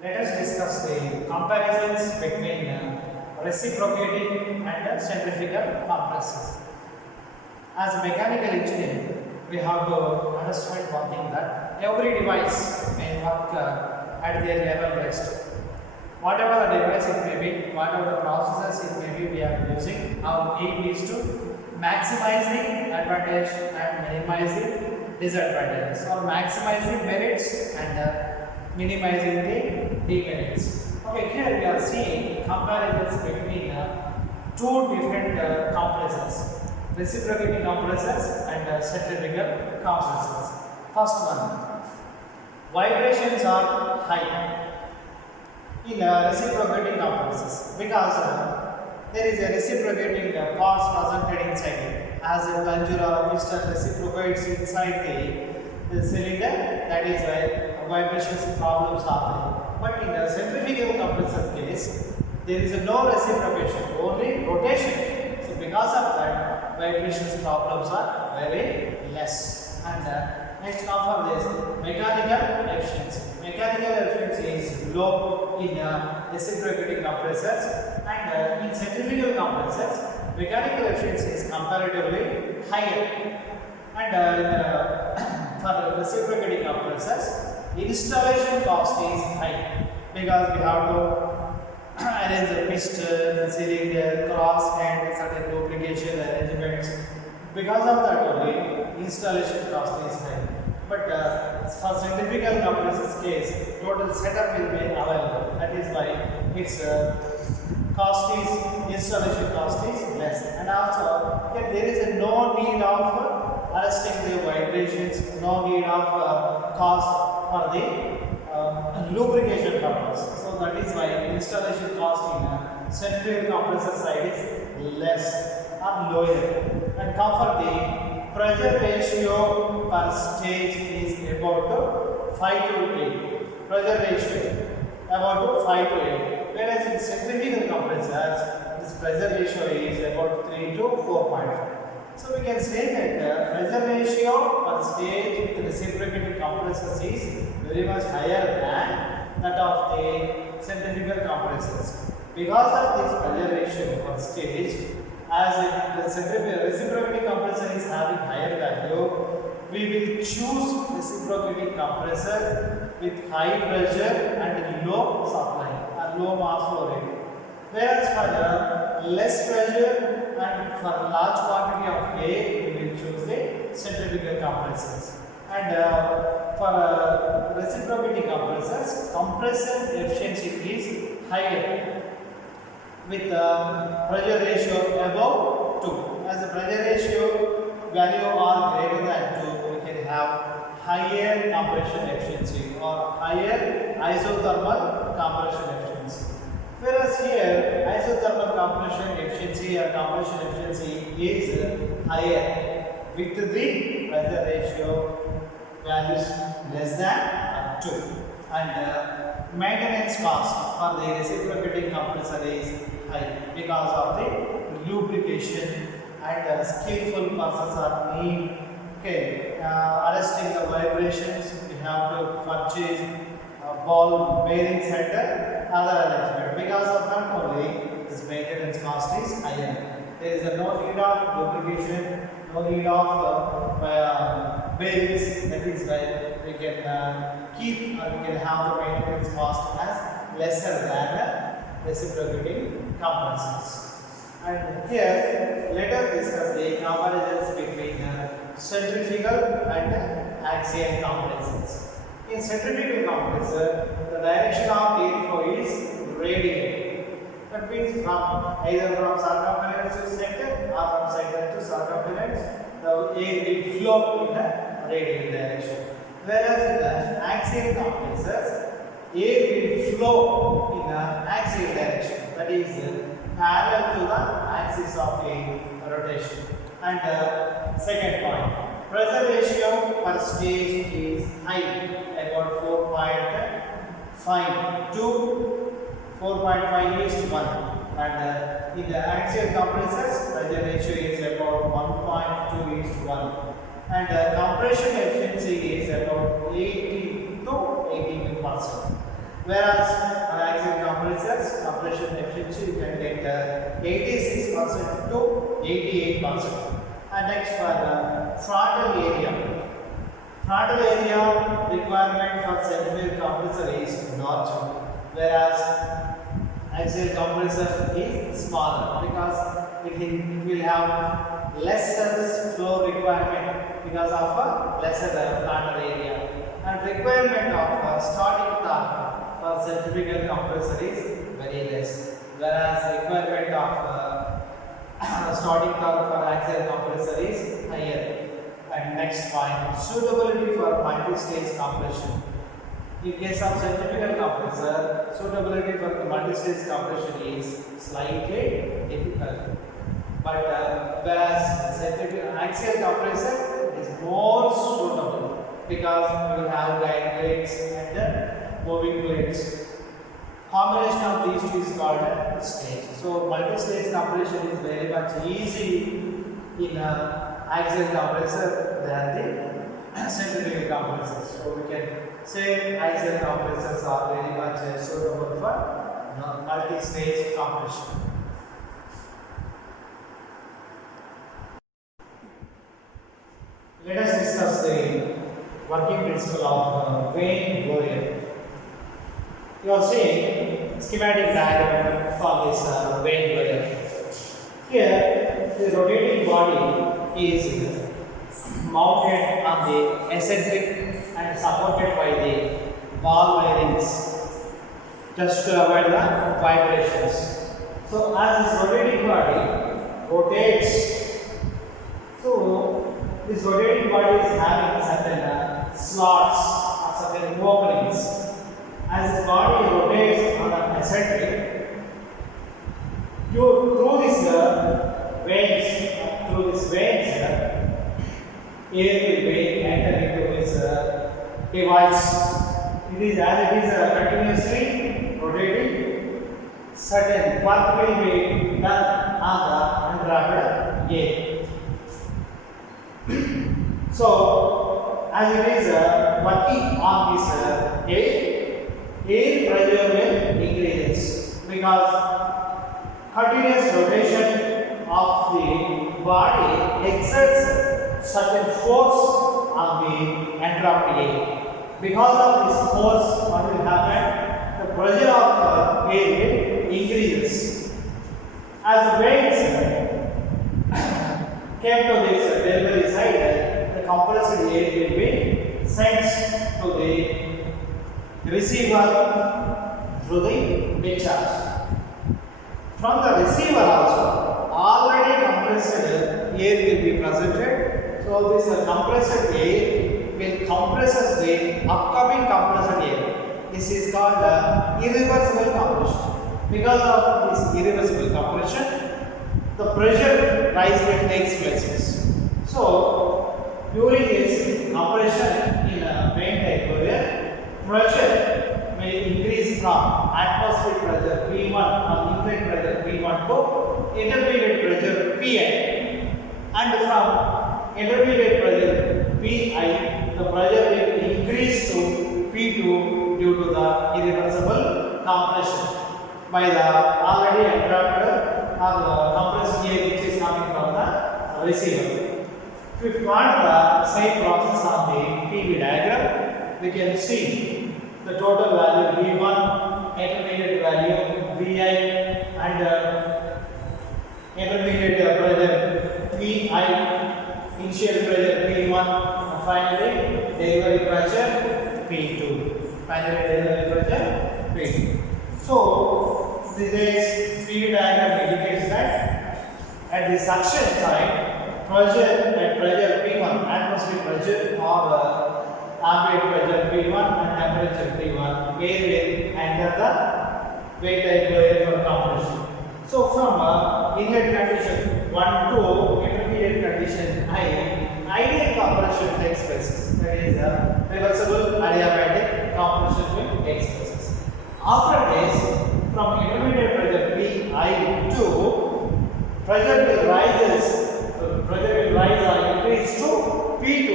Let us discuss the comparisons between reciprocating and centrifugal compressors. As a mechanical engineer, we have to understand one thing that every device may work at their level best. Whatever the device it may be, whatever the processes it may be we are using, our aim is to maximize the advantage and minimize the disadvantages, or maximizing merits and minimizing the demerits. Okay, here we are seeing comparisons between two different compressors, reciprocating compressors and centrifugal compressors. First one, vibrations are high in reciprocating compressors because there is a reciprocating parts presented inside it. As a plunger or a piston reciprocates inside the cylinder, that is why vibrations problems happen. But in the centrifugal compressor case, there is no reciprocation, only rotation. So because of that, vibrations problems are very less. And next come for this mechanical efficiency. Mechanical efficiency is low in reciprocating compressors, and in centrifugal compressors, mechanical efficiency is comparatively higher. And for reciprocating compressors, installation cost is high because we have to arrange the piston, cylinder, cross, and certain lubrication arrangements. Because of that only, installation cost is high. But for centrifugal compressors case, total setup will be available. That is why its installation cost is less. And also, there is no need of arresting the vibrations, no need of cost for the lubrication purpose. So that is why installation cost in centrifugal compressor side is less or lower. And come for the pressure ratio per stage is about 5 to 8. Pressure ratio about 5 to 8. Whereas in centrifugal compressors, this pressure ratio is about 3 to 4.5. So we can say that the pressure ratio per stage with reciprocating compressors is very much higher than that of the centrifugal compressors. Because of this pressure ratio per stage, as the reciprocating compressor is having higher value, we will choose reciprocating compressor with high pressure and low supply or low mass flow rate. Whereas for the less pressure and for large quantity of air, we will choose the centrifugal compressors. And for reciprocating compressors, compression efficiency is higher with pressure ratio above 2. As the pressure ratio value are greater than 2, we can have higher compression efficiency or higher isothermal compression efficiency. Whereas here, isothermal compression efficiency or compression efficiency is higher with the pressure ratio values less than 2. And maintenance cost for the reciprocating compressor is high because of the lubrication and skillful persons are need. Okay, arresting the vibrations, we have to purchase ball bearings and other arrangement. Because of that only, this maintenance cost is higher. There is no need of lubrication, no need of bearings. That is why we can keep or we can have the maintenance cost as lesser than reciprocating compressors. And here, let us discuss the comparisons between centrifugal and axial compressors. In centrifugal compressor, the direction of airflow is radial. That means either from circumference to center or from center to circumference, the air will flow in a radial direction. Whereas in the axial compressors, air will flow in an axial direction, that is parallel to the axis of the rotation. And second point, pressure ratio per stage is high, about 4.5 to 4.5 is to 1. And in the axial compressors, pressure ratio is about 1.2 is to 1. And compression efficiency is about 80 to 82%. Whereas on axial compressors, compression efficiency you can get 86% to 88%. And next for the frontal area. Frontal area requirement for centrifugal compressor is large, whereas axial compressor is smaller because it will have lesser flow requirement because of a lesser frontal area. And requirement of starting torque for centrifugal compressor is very less, whereas requirement of starting torque for axial compressor is higher. And next point, suitability for multi-stage compression. In case of centrifugal compressor, suitability for the multi-stage compression is slightly difficult. But whereas axial compressor is more suitable because we will have guide plates and moving plates. Combination of these two is called a stage. So multi-stage compression is very much easy in axial compressor than the centrifugal compressor. So we can say axial compressors are very much suitable for multi-stage compression. Let us discuss the working principle of vane blower. You are seeing schematic diagram for this vane blower. Here, the rotating body is mounted on the eccentric and supported by the ball bearings just to avoid the vibrations. So, as this rotating body rotates, so this rotating body is having certain slots or certain openings. As this body rotates on an eccentric, through these veins, air will be entered into this device. It is as it is continuously rotating. Certain work will be done on the unwrapped air. So, as it is working on this air pressure will increase because continuous rotation of the body exerts certain force on the entrapped air. Because of this force, what will happen? The pressure of air will increases. As the veins came to this delivery side, the compressed air will be sent to the receiver through the discharge. From the receiver also, already compressed air will be presented. So this compressed air will compress the upcoming compressed air. This is called irreversible compression. Because of this irreversible compression, the pressure rise will take place. So during this compression in a vane type blower, pressure may increase from atmospheric pressure P1 or inclined pressure P1 to intermediate pressure Pi, and from intermediate pressure Pi, the pressure will increase to P2 due to the irreversible compression by the already entrapped or compressed air which is coming from the receiver. If we plot the same process on the PV diagram, we can see the total value V1, intermediate value Vi, and intermediate pressure Pi, initial pressure P1, and finally delivery pressure P2. So this PV diagram indicates that at the suction time, pressure P1, atmospheric pressure or ambient pressure P1 and temperature P1, air will enter the vane type blower for compression. So from inlet condition 1 to intermediate condition I, ideal compression takes place. That is reversible adiabatic compression will take place. After this, from intermediate pressure Pi to pressure will rise or increase to P2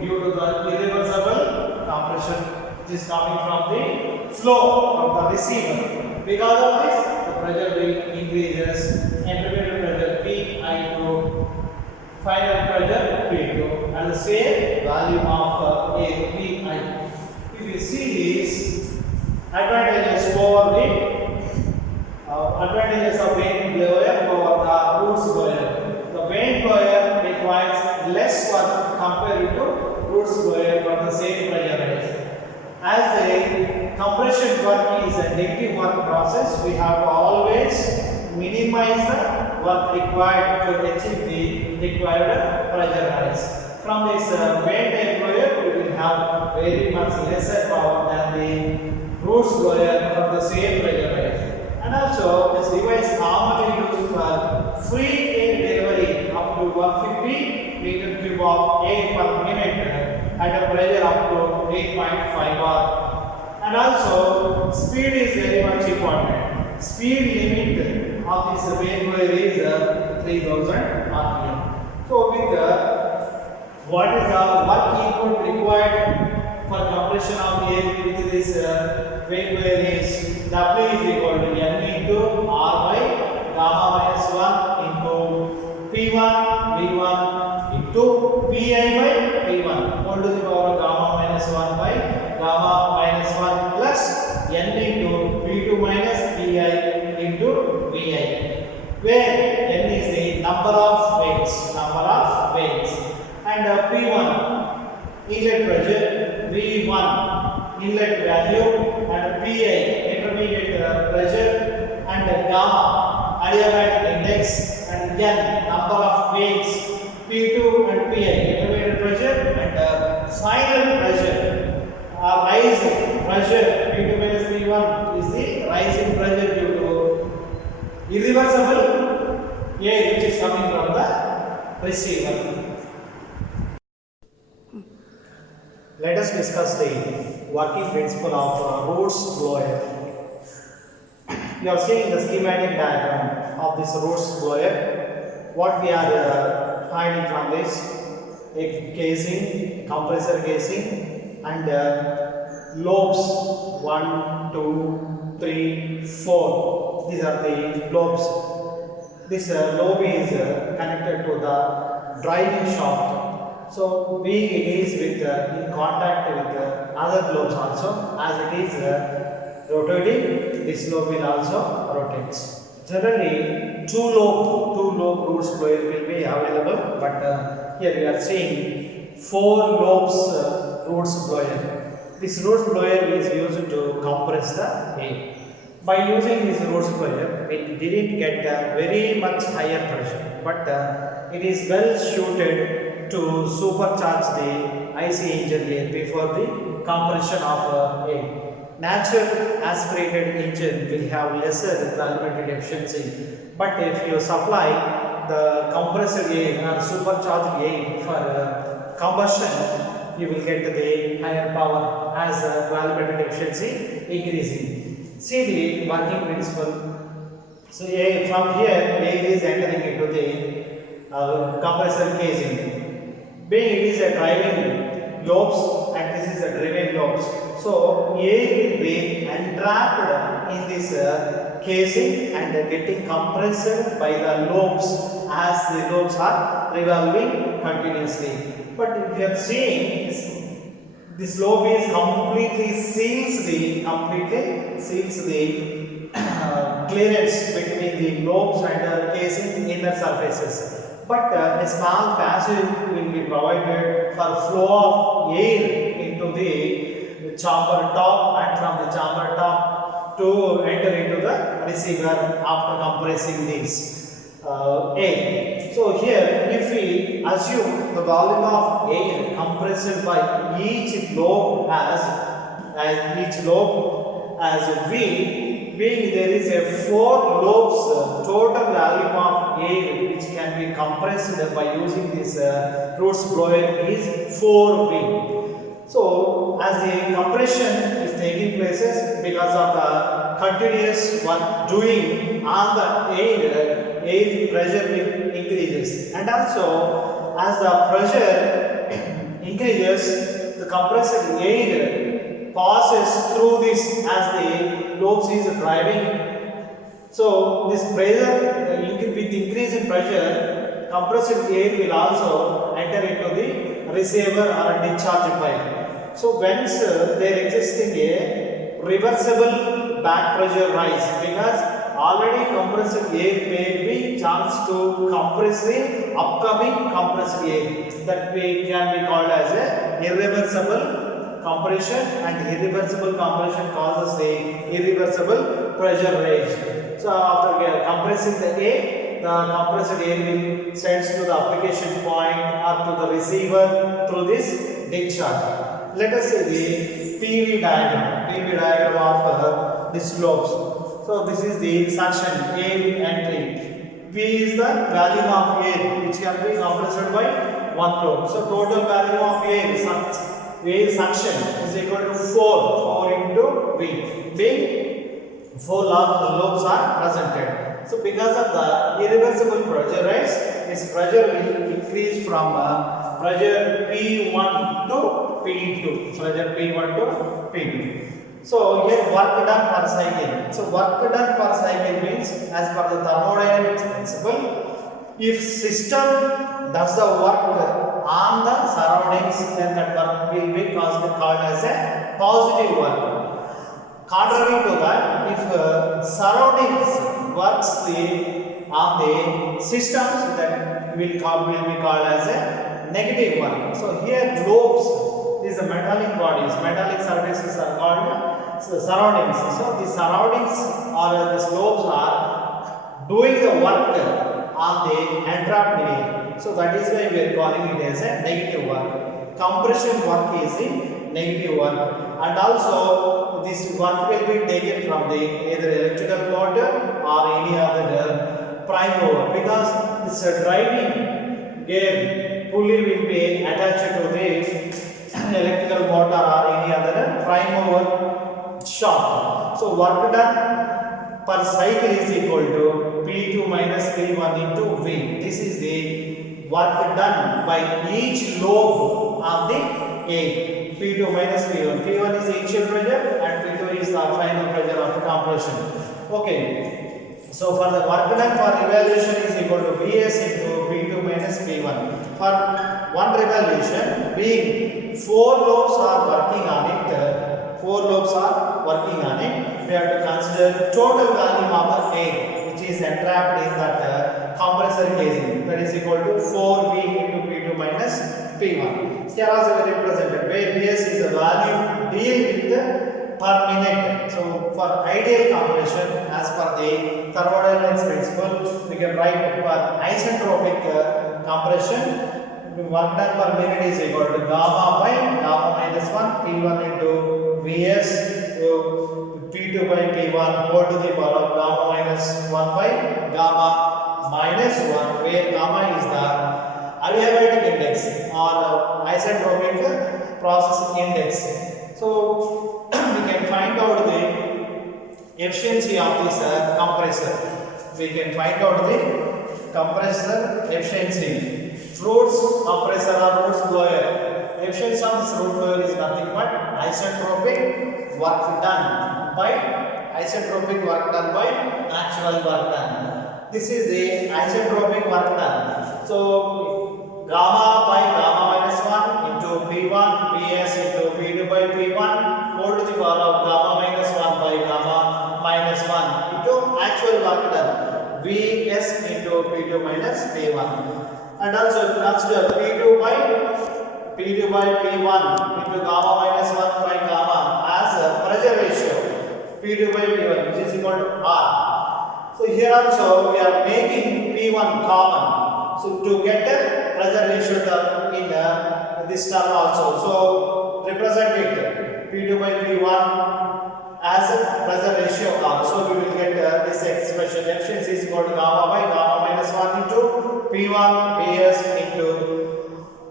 due to the irreversible compression which is coming from the flow from the receiver. Because of this, the pressure will increases. Intermediate pressure P(I2), final pressure P2, and the same value of P(I). If you see this advantages over the advantages of vane blower over the roots blower. The vane blower requires less work compared to roots blower for the same pressure rise. As the compression work is a negative work process, we have to always minimize the work required to achieve the required pressure rise. From this vane type blower, we will have very much lesser power than the roots blower for the same pressure rise. And also, this device commonly used for free air delivery up to 150 meter cube of air per minute at a pressure up to 8.5 bar. And also, speed is very much important. Speed limit of this vane blower is 3000 RPM. So, with what is the work input required for compression of air with this vane blower is W is equal to N into R by gamma minus 1 into P1 V1 into Pi by P1 all to the power of gamma minus 1 by gamma minus 1 plus N into P2 minus Pi into Vi, where N is the number of vanes, and P1 inlet pressure, V1 inlet value, and Pi intermediate pressure, and gamma adiabatic index, and N number of vanes, P2 and Pi intermediate pressure, and final pressure rising pressure P2 minus P1 is the rising pressure due to irreversible air which is coming from the receiver. Let us discuss the working principle of Roots blower. You are seeing the schematic diagram of this Roots blower. What we are finding from this, a casing, compressor casing, and lobes 1, 2, 3, 4. These are the lobes. This lobe is connected to the driving shaft. So, being it is with in contact with other lobes also, as it is rotating, this lobe will also rotate. Generally, two lobe Roots blower will be available, but here we are seeing 4 lobes Roots blower. This Roots blower is used to compress the air. By using this Roots blower, it didn't get very much higher pressure, but it is well suited to supercharge the IC engine air before the compression of air. Natural aspirated engine will have lesser volumetric efficiency, but if you supply the compressed air or supercharged air for combustion, you will get the higher power as volumetric efficiency increasing. See the working principle. So from here, air is entering into the compressor casing. Being it is a driving lobes and this is a driven lobes. So air will be entrapped in this casing and getting compressed by the lobes as the lobes are revolving continuously. But if you are seeing this lobe is completely seals the clearance between the lobes and casing inner surfaces. But a small passage will be provided for flow of air into the chamber top and from the chamber top to enter into the receiver after compressing this air. So here, if we assume the volume of air compressed by each lobe as V, being there is a 4 lobes total volume of air which can be compressed by using this Roots blower is 4V. So as the compression is taking places because of the continuous work doing on the air pressure will increases, and also as the pressure increases, the compressed air passes through this as lobes is driving. So this pressure, with increase in pressure, compressed air will also enter into the receiver or discharge pipe. So whence there existing a reversible back pressure rise, because already compressed air may be chance to compress the upcoming compressed air, that can be called as a irreversible compression, and irreversible compression causes the irreversible pressure rise. So after compressing the air, the compressed air will sends to the application point or to the receiver through this discharge. Let us see the PV diagram of this lobes. So this is the suction air entry. V is the volume of air which can be compressed by one lobe. So total volume of air suction is equal to 4 into V, being 4 lobes are presented. So because of the irreversible pressure rise, its pressure will increase from pressure P1 to P2. Pressure P1 to P2. So here work done per cycle. So work done per cycle means, as per the thermodynamics principle, if system does the work on the surroundings, then that work will be called as a positive work. Contrary to that, if surroundings works on the systems, that will be called as a negative one. So here lobes, these are metallic bodies, metallic surfaces are called surroundings. So the surroundings or the lobes are doing the work on the entrapped air. So that is why we are calling it as a negative work. Compression work is the negative work, and also this work will be taken from the either electrical motor or any other prime mover, because this driving gear pulley will be attached to the electrical motor or any other prime mover shaft. So work done per cycle is equal to P2 minus P1 into V. This is the work done by each lobe of the air. P2 minus P1. P1 is the initial pressure and P2 is the final pressure of the compression. Okay. So for the work done for revolution is equal to Vs into P2 minus P1. For one revolution, being 4 lobes are working on it, we have to consider total volume of the air which is entrapped in that compressor casing, that is equal to 4V into P2 minus P1. Here also we represented where Vs is the volume deal with per minute. So for ideal compression, as per the thermodynamics principle, we can write for isentropic compression, work done per minute is equal to gamma by gamma minus 1 P1 into Vs P2 by P1 whole to the power of gamma minus 1 by gamma minus 1, where gamma is the adiabatic index or isentropic process index. So we can find out the efficiency of this compressor. We can find out the compressor efficiency. Roots compressor or roots blower. Efficiency of this root blower is nothing but isentropic work done by actual work done. This is the isentropic work done. So gamma by gamma minus 1 into P1 Ps into P2 by P1 whole to the power of gamma minus 1 by gamma minus 1 into actual work done, Vs into P2 minus P1. And also consider P2 by P1 into gamma minus 1 by gamma as a pressure ratio, P2 by P1, which is equal to R. So here also we are making P1 common. So to get a pressure ratio term in this term also. So represent it P2 by P1 as a pressure ratio term. So we will get this expression, efficiency is equal to gamma by gamma minus 1 into P1 Vs into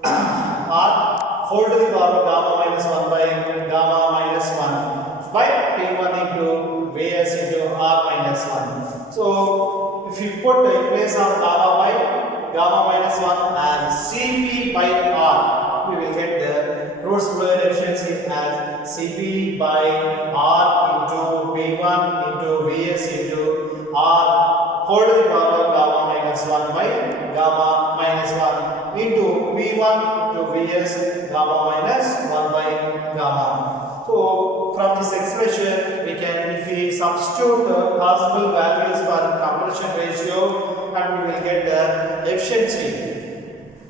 R whole to the power of gamma minus 1 by gamma minus 1 by P1 into Vs into R minus 1. So if you put in place of gamma minus 1 as Cp by R, we will get the Roots blower efficiency as Cp by R into P1 gamma minus 1 into V1 to Vs gamma minus 1 by gamma. So from this expression we can, if we substitute possible values for compression ratio, and we will get the efficiency.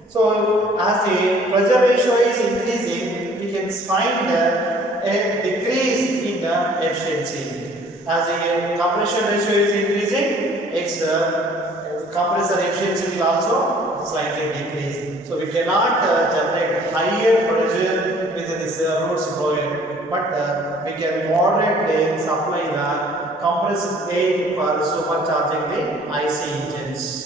So as the pressure ratio is increasing, we can find a decrease in the efficiency. As the compression ratio is increasing, its compressor efficiency will also slightly decrease. So we cannot generate higher pressure with this Roots fluid, but we can moderately supply the compressed air for supercharging the IC engines.